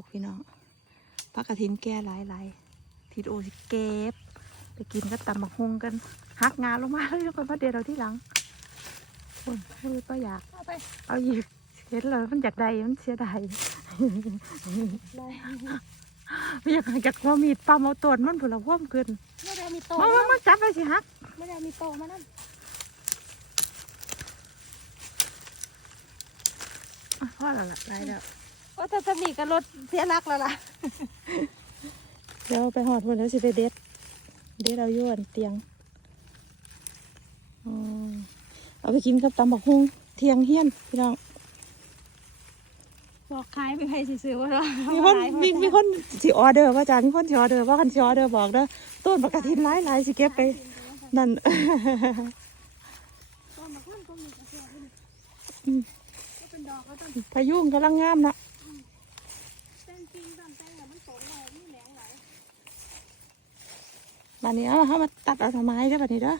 กพี่น้องพักกระถินแก่หลายหลายทิดโอสิเก็บ ไปกินก็ตำบักฮงกันหักงานลงมาแล้วก็มาเดี๋ยวเราที่หลังคนพูดก็อยาก เอาไปเอาอีกเห็นเลยมันอยากได้มันเสียดายเลยไม่อยากอยากว่ามีดปั๊มเอาตัวมันผุละว่มขึ้นไม่ได้มีโตมามามาจับไปสิฮักไม่ได้มีโตมานั่นอะพ่อและละได้แล้ว โอ้แต่จะมีกับรถเสียรักแล้วล่ะ เดี๋ยวไปหอดวันแล้วสิไปเด็ด เด็ดเอาอยวนเตียงอืมเอาไปกินกับตำบักฮงเทียงเฮียนพี่น้องบอกขายไปให้ซื้อๆว่าเรามีคนมีมีคนสิออเดอร์ว่าจ้ามีคนสิออเดอร์ว่าคันสิออเดอร์บอกเด้อต้นปกตินหลายหลายสิเก็บไป นั่นต้นมะขามต้นมีกระเทียมด้วยอืมก็เป็นดอกแล้วต้นพายุงกำลังงามนะ แตงจริงต้นแตงอะมันโตเลยมีแหลงไหล บัดนี้เอาเขามาตัดเอาทำไมได้อบัดนี้เด้อ